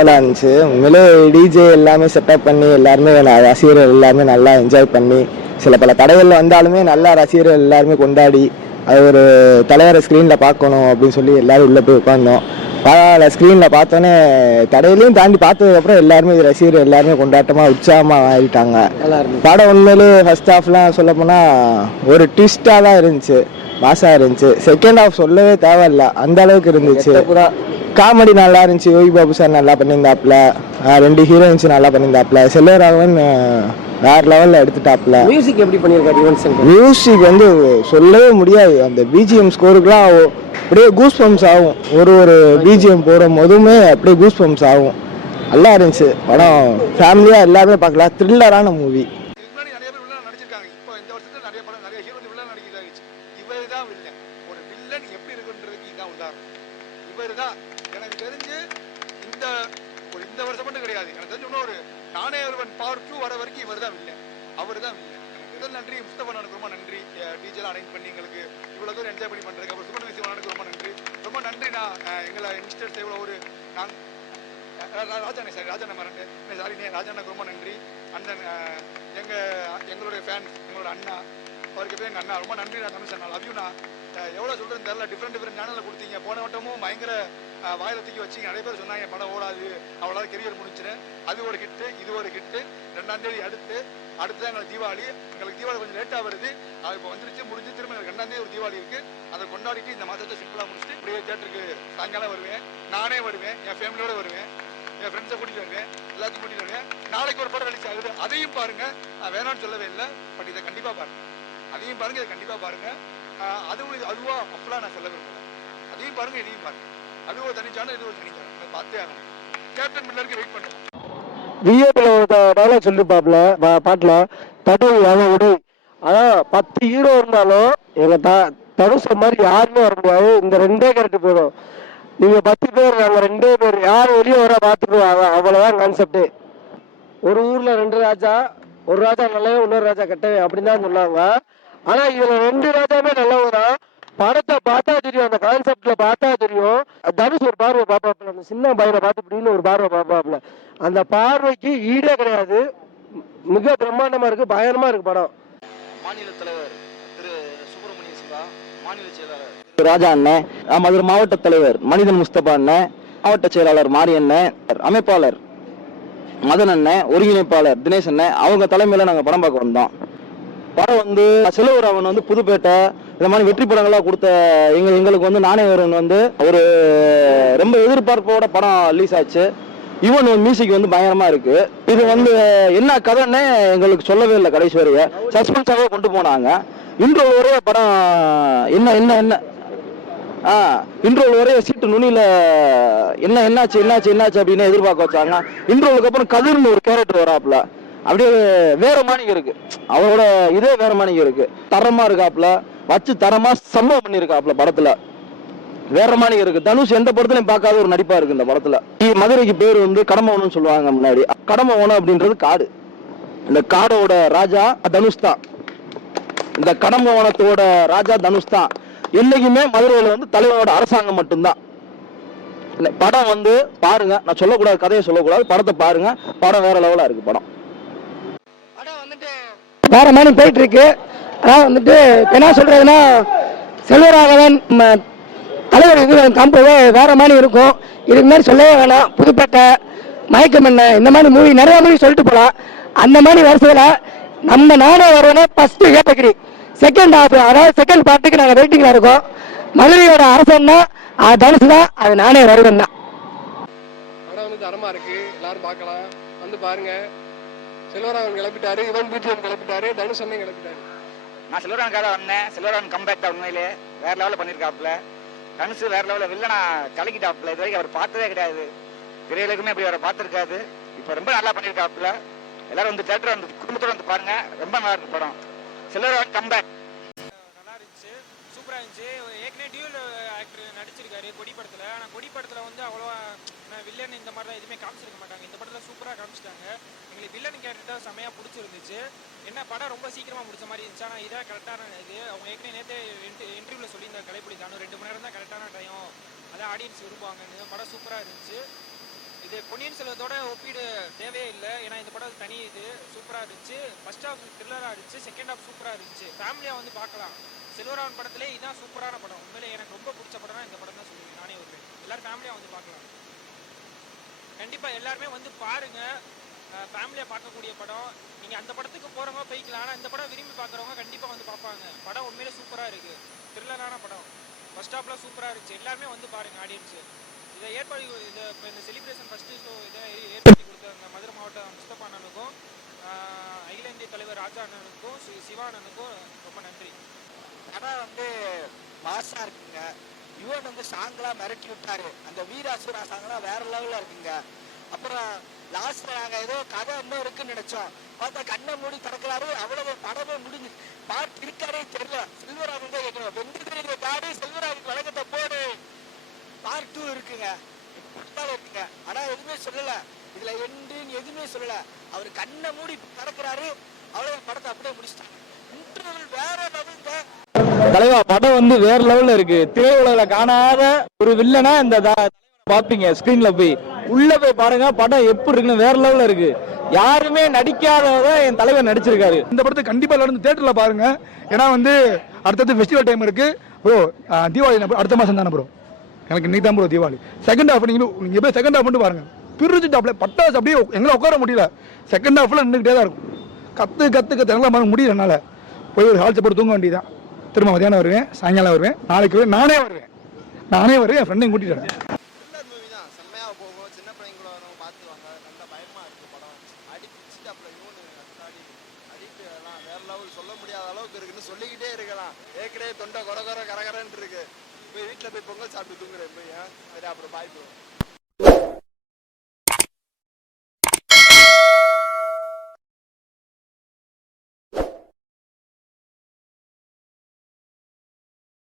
லெவலாக இருந்துச்சு. உண்மையிலே டிஜே எல்லாமே செட்டப் பண்ணி எல்லாருமே ரசிகர்கள் எல்லாருமே நல்லா என்ஜாய் பண்ணி சில பல தடைகள் வந்தாலுமே நல்லா ரசிகர்கள் எல்லாருமே கொண்டாடி அது ஒரு தலைவரை ஸ்க்ரீனில் பார்க்கணும் அப்படின்னு சொல்லி எல்லாரும் உள்ளே போய் உட்காந்தோம் பரவாயில்ல ஸ்க்ரீனில் பார்த்தோன்னே தடையிலையும் தாண்டி பார்த்ததுக்கப்புறம் எல்லாருமே ரசிகர்கள் எல்லாருமே கொண்டாட்டமாக உற்சாகமாக ஆகிட்டாங்க படம் உண்மையிலே ஃபர்ஸ்ட் ஹாஃப்லாம் சொல்ல போனால் ஒரு ட்விஸ்டாக தான் இருந்துச்சு. மாசாக இருந்துச்சு. செகண்ட் ஹாஃப் சொல்லவே தேவையில்ல. அந்த அளவுக்கு இருந்துச்சு. காமெடி நல்லா இருந்துச்சு. யோகி பாபு சார் நல்லா பண்ணியிருந்தாப்புல ரெண்டு ஹீரோயின்ஸ் நல்லா பண்ணியிருந்தாப்புல செல்வராகவன் வேற லெவலில் எடுத்துட்டாப்புல. மியூசிக் எப்படி பண்ணியிருக்காரு யுவன் சங்கர் மியூசிக் வந்து சொல்லவே முடியாது. அந்த பிஜிஎம் ஸ்கோருக்குலாம் அப்படியே கூஸ் பம்ப்ஸ் ஆகும். ஒரு ஒரு பிஜிஎம் போகிற போதுமே அப்படியே கூஸ் பம்ப்ஸ் ஆகும். நல்லா இருந்துச்சு. படம் ஃபேமிலியாக எல்லாருமே பார்க்கலாம் த்ரில்லரான மூவி இதுக்கு முன்னாடி நிறைய பேர் வில்லன் நடிச்சிருக்காங்க. இப்போ இந்த வருஷத்துல நிறைய படம் நிறைய ஹீரோ வில்லன் நடிக்கிறாங்க இவர் தான் எனக்கு தெரிஞ்சு இந்த ஒரு இந்த வருஷம் மட்டும் கிடையாது. எனக்கு தெரிஞ்சு இன்னொரு நானே ஒருவன் பவர் டூ வர வரைக்கும் இவர் தான் இல்லை அவர் தான் இல்லை எனக்கு முதல் நன்றி. எனக்கு ரொம்ப நன்றி. டிஜெலாம் அரேஞ்ச் பண்ணி எங்களுக்கு இவ்வளோ தூரம் என்ஜாய் பண்ணி பண்ணுறதுக்கு அப்புறம் சுப்பிரமணிய எனக்கு ரொம்ப நன்றி. ரொம்ப நன்றிண்ணா எங்களை யங்ஸ்டர்ஸ் எவ்வளோ ஒரு நான் ராஜாண்ணே சார் ராஜாண்ணே மறந்து சாரிண்ணே ராஜாண்ணாக்கு ரொம்ப நன்றி. அண்ணன் எங்கள் எங்க எங்களுடைய ஃபேன் எங்களோட அண்ணா அவருக்கு பேர் எங்கள் அண்ணா ரொம்ப நன்றி நான் தமிழ் சார் லவ்யூண்ணா எவ்வளோ சொல்கிறேன்னு தெரில டிஃப்ரெண்ட் டிஃப்ரெண்ட் சேனலில் கொடுத்தீங்க. போன வட்டமும் பயங்கர வாயில தூக்கி வச்சு நிறைய பேர் சொன்னாங்க படம் ஓடாது. அவ்வளோ கெரியர் முடிச்சுன்னு அது ஒரு ஹிட்டு இது ஒரு ஹிட்டு ரெண்டாம் தேதி அடுத்து அடுத்து எங்களுக்கு தீபாவளி. எங்களுக்கு தீபாவளி கொஞ்சம் லேட்டாக வருது. அது இப்போ வந்துருச்சு முடிஞ்சு திரும்ப எனக்கு ரெண்டாம் தேதி ஒரு தீபாவளி இருக்குது அதை கொண்டாடிட்டு இந்த மாதத்தை சிம்பிளாக முடிச்சுட்டு இப்படியே தேட்டருக்கு சாயங்காலம் வருவேன். நானே வருவேன். என் ஃபேமிலியோடு வருவேன். என் ஃப்ரெண்ட்ஸை கூட்டிட்டு வருவேன். எல்லாத்தையும் கூட்டிட்டு வருவேன். நாளைக்கு ஒரு படம் ரிலீஸ் ஆகுது. அதையும் பாருங்கள் நான் வேணாம்னு சொல்லவே இல்லை. பட் இதை கண்டிப்பாக பாருங்கள் அதையும் பாருங்க இதை கண்டிப்பா பாருங்க. அதுவும் அதுவா அப்பெல்லாம் நான் சொல்ல விரும்பல அதையும் பாருங்க இதையும் பாருங்க. அது ஒரு தனி சேனல் இது ஒரு தனி சேனல் பார்த்தே ஆகணும். கேப்டன் மில்லருக்கு வெயிட் பண்ணுறோம் விஏபியில் ஒரு டைலாக் சொல்லிருப்பாப்ல பா- பாட்டுல. தடை அவன் உடை அதான் பத்து ஹீரோ இருந்தாலும் எங்க த தனுஷ மாதிரி யாருமே வர முடியாது. இந்த ரெண்டே கரெக்ட் போதும். நீங்க பத்து பேர் நாங்க ரெண்டே பேர். யார் வெளியே வர பார்த்துக்குவாங்க அவ்வளவுதான் கான்செப்டே ஒரு ஊர்ல ரெண்டு ராஜா ஒரு ராஜா நல்லவே இன்னொரு ராஜா கெட்டவே அப்படின்னு தான் சொன்னாங்க. ஆனா இதுல ரெண்டு ராஜாவே நல்லவங்க தான் படத்தை பார்த்தா தெரியும் அந்த கான்செப்ட்ல பார்த்தா தெரியும். தனுஷ் ஒரு பார்வை பார்ப்பாப்புல அந்த சின்ன பையனை பார்த்து இப்படின்னு ஒரு பார்வை பார்ப்பாப்புல. அந்த பார்வைக்கு ஈடே கிடையாது. மிக பிரம்மாண்டமா இருக்கு பயங்கரமா இருக்கு படம். மாநில தலைவர் திரு சுப்பிரமணிய சிவா மாநில செயலாளர் ராஜா அண்ணன் மதுரை மாவட்ட தலைவர் மனிதன் முஸ்தபா அண்ணன் மாவட்ட செயலாளர் மாரி அண்ணன் அமைப்பாளர் மதன் அண்ணன் ஒருங்கிணைப்பாளர் தினேஷ் அண்ணன் அவங்க தலைமையில நாங்க படம் பார்க்க வந்தோம். படம் வந்து செலவுராவன் வந்து புதுப்பேட்டை இந்த மாதிரி வெற்றி படங்கள்லாம் கொடுத்த எங்க எங்களுக்கு வந்து நாணயவரன் வந்து ஒரு ரொம்ப எதிர்பார்ப்போட படம் ரிலீஸ் ஆச்சு. ஈவன் மியூசிக் வந்து பயங்கரமா இருக்கு. இது வந்து என்ன கதைன்னு எங்களுக்கு சொல்லவே இல்லை கடைசி வரைய. சஸ்பென்ஸாவே கொண்டு போனாங்க. இன்று ஒரே படம் என்ன என்ன என்ன? ஆ இன்றோல் ஒரே சீட்டு நுனியில என்ன என்னாச்சு என்னாச்சு என்னாச்சு அப்படின்னு எதிர்பார்க்க வச்சாங்க. இன்றோலுக்கு அப்புறம் கதிர்னு ஒரு கேரக்டர் வராப்புல. அப்படியே வேற மாணிக்கம் இருக்கு. அவரோட இதே வேற மாணிக்கம் இருக்கு. தரமா இருக்காப்புல. வச்சு தரமா சம்பவம் பண்ணியிருக்காப்புல படத்துல. வேற மாதிரி இருக்கு. தனுஷ் எந்த படத்துலயும் பார்க்காத ஒரு நடிப்பா இருக்கு இந்த படத்துல. இ- மதுரைக்கு பேர் வந்து கடம்பவனம்னு சொல்லுவாங்க முன்னாடி. கடம்பவனம் அப்படின்றது காடு. இந்த காடோட ராஜா தனுஷ் தான். இந்த கடம்பவனத்தோட ராஜா தனுஷ் தான். என்னைக்குமே மதுரையில வந்து தலைவனோட அரசாங்கம் மட்டும்தான். படம் வந்து பாருங்க. நான் சொல்லக்கூடாது கதையை சொல்லக்கூடாது. படத்தை பாருங்க. படம் வேற லெவலா இருக்கு படம். வேற மாதிரி போயிட்டு இருக்கு அதான் வந்துட்டு என்ன சொல்றதுன்னா செல்வராகவன் தலைவர் இது காம்போவே வேற மாதிரி இருக்கும். இதுக்கு மாதிரி சொல்லவே வேணாம். புதுப்பேட்டை மயக்கம் என்ன இந்த மாதிரி மூவி நிறைய மூவி சொல்லிட்டு போலாம். அந்த மாதிரி வருஷத்துல நம்ம நானே வருவனே ஃபர்ஸ்ட் கேட்டகரி செகண்ட் ஹாஃப் அதாவது செகண்ட் பார்ட்டுக்கு நாங்கள் வெயிட்டிங்ல இருக்கோம். மதுரையோட அரசன்னா அது தனுசு தான் அது நானே வருவேன் தான் படம் வந்து தரமா இருக்கு. எல்லாரும் பார்க்கலாம். வந்து பாருங்க. செல்வராகவன் கிளப்பிட்டாரு இவன் பிஜிஎம் கிளப்பிட்டாரு தனுஷ் அண்ணன் கிளப்பிட்டாரு. நான் செல்வரானுக்காக வந்தேன். செல்வரான் கம்பேக் தான் உண்மையிலே. வேற லெவலில் பண்ணியிருக்காப்புல தனுசு வேற லெவலில் வில்லனா கலக்கிட்டாப்புல. இது வரைக்கும் அவர் பார்த்ததே கிடையாது. திரையுலகுமே இப்படி அவரை பார்த்துருக்காது. இப்போ ரொம்ப நல்லா பண்ணியிருக்காப்புல எல்லாரும் வந்து தேட்டர் வந்து குடும்பத்தோட வந்து பாருங்க. ரொம்ப நல்லா இருக்கு படம். செல்வரான் கம்பேக் நல்லா இருந்துச்சு. சூப்பராக இருந்துச்சு. ஏற்கனவே டியூல் ஆக்டர் நடிச்சிருக்காரு கொடி படத்தில். ஆனால் கொடி படத்தில் வந்து அவ்வளோவா வில்லன் இந்த மாதிரி தான் எதுவுமே காமிச்சிருக்க மாட்டாங்க. இந்த படத்தில் சூப்பராக காமிச்சிட்டாங்க. எங்களுக்கு வில்லன் கேரக்டர் தான் செமையாக பிடிச்சிருந்துச்சு. என்ன படம் ரொம்ப சீக்கிரமாக முடிச்ச மாதிரி இருந்துச்சு. ஆனால் இதான் கரெக்டான இது. அவங்க ஏற்கனவே நேற்று இன்டர்வியூவில் சொல்லியிருந்தாங்க கலைப்பிடிச்சானு ரெண்டு மணி நேரம் தான் கரெக்டான டைம் அதான் ஆடியன்ஸ் விரும்புவாங்கன்னு. படம் சூப்பராக இருந்துச்சு. இது பொன்னியின் செல்வத்தோட ஒப்பீடு தேவையே இல்லை. ஏன்னா இந்த படம் தனி இது. சூப்பராக இருந்துச்சு. ஃபர்ஸ்ட் ஹாஃப் த்ரில்லராக இருந்துச்சு. செகண்ட் ஹாஃப் சூப்பராக இருந்துச்சு. ஃபேமிலியாக வந்து பார்க்கலாம். செல்வராமன் படத்திலே இதான் சூப்பரான படம். உண்மையிலே எனக்கு ரொம்ப பிடிச்ச படம்னா இந்த படம் தான் சொல்லுவேன். நானே ஒரு எல்லாரும் ஃபேமிலியாக வந்து பார்க்கலாம். கண்டிப்பாக எல்லாருமே வந்து பாருங்கள் ஃபேமிலியாக பார்க்கக்கூடிய படம். நீங்கள் அந்த படத்துக்கு போகிறவங்க போய்க்கலாம். ஆனால் இந்த படம் விரும்பி பார்க்குறவங்க கண்டிப்பாக வந்து பார்ப்பாங்க. படம் உண்மையிலே சூப்பராக இருக்குது த்ரில்லரான படம். பஸ் ஹாஃப்லாம் சூப்பராக இருந்துச்சு. எல்லாருமே வந்து பாருங்கள் ஆடியன்ஸு இதை ஏற்பாடு இதை இப்போ இந்த செலிப்ரேஷன் ஃபஸ்ட்டு ஷோ இதை ஏற்படுத்தி கொடுத்த அந்த மதுரை மாவட்டம் முஸ்தபா அண்ணனுக்கும் அகில இந்திய தலைவர் ராஜா அண்ணனுக்கும் சிவா அண்ணனுக்கும் ரொம்ப நன்றி. படம் வந்து மாசா இருக்குங்க. யுவன் வந்து சாங்லாம் மிரட்டி விட்டாரு. அந்த வீராசுரா சாங்லாம் வேற லெவல்ல இருக்குங்க. அப்புறம் லாஸ்ட்ல நாங்க ஏதோ கதை இன்னும் இருக்குன்னு நினைச்சோம். பார்த்தா கண்ணை மூடி திறக்கிறாரு. அவ்வளவு படமே முடிஞ்சு பாட்டு இருக்காரே தெரியல. செல்வராஜன் தான் கேட்கணும். வெந்து தெரியுற காடு செல்வராஜன் வழக்கத்தை போடு. பார்ட் டூ இருக்குங்க. பட்டால இருக்குங்க. ஆனா எதுவுமே சொல்லல. இதுல எண்டுன்னு எதுவுமே சொல்லல. அவர் கண்ணை மூடி திறக்கிறாரு. அவ்வளவு படத்தை அப்படியே முடிச்சிட்டாங்க. தலைவா படம் வந்து வேற லெவல்ல இருக்கு. திரையுலகில காணாத ஒரு வில்லனா இந்த பாப்பீங்க ஸ்கிரீன்ல போய். உள்ள போய் பாருங்க படம் எப்படி இருக்குன்னு வேற லெவல்ல இருக்கு. யாருமே நடிக்காதத என் தலைவர் நடிச்சிருக்காரு. இந்த படத்தை கண்டிப்பா எல்லாரும் தேட்டர்ல பாருங்க. ஏன்னா வந்து அடுத்தது ஃபெஸ்டிவல் டைம் இருக்கு. ப்ரோ தீபாவளி அடுத்த மாசம் தானே ப்ரோ எனக்கு இன்னைக்கு தான் ப்ரோ தீபாவளி. செகண்ட் ஹாஃப் நீங்க நீங்க போய் செகண்ட் ஹாஃப் மட்டும் பாருங்க. பிரிச்சு டாப்ல பட்டாசு அப்படியே எங்களை உட்கார முடியல. செகண்ட் ஹாஃப்ல நின்றுக்கிட்டே தான் இருக்கும். கத்து கத்து கத்து. எங்களால் முடியல என்னால. போய் ஒரு ஹால்ஸ் போட்டு தூங்க வேண்டியதான் திரும்ப மதியானம் வருவேன் சாயங்காலம் வருவேன் நாளைக்கு வருவேன் நானே வருவேன். நானே வருவேன் என் ஃப்ரெண்டையும் கூட்டிட்டு வரேன் மூவி தான். போகும் சின்ன பிள்ளைங்க கூட படம். அடி பிடிச்சிட்டு அப்புறம் வேற லெவல் சொல்ல முடியாத அளவுக்கு இருக்குன்னு சொல்லிக்கிட்டே இருக்கலாம். ஏற்கனவே தொண்டை கொர கொர கரகரன்னு இருக்கு. போய் வீட்டில் போய் பொங்கல் சாப்பிட்டு தூங்குறேன் போய் ஆ? சரி அப்புறம் பாய் ப்ரோ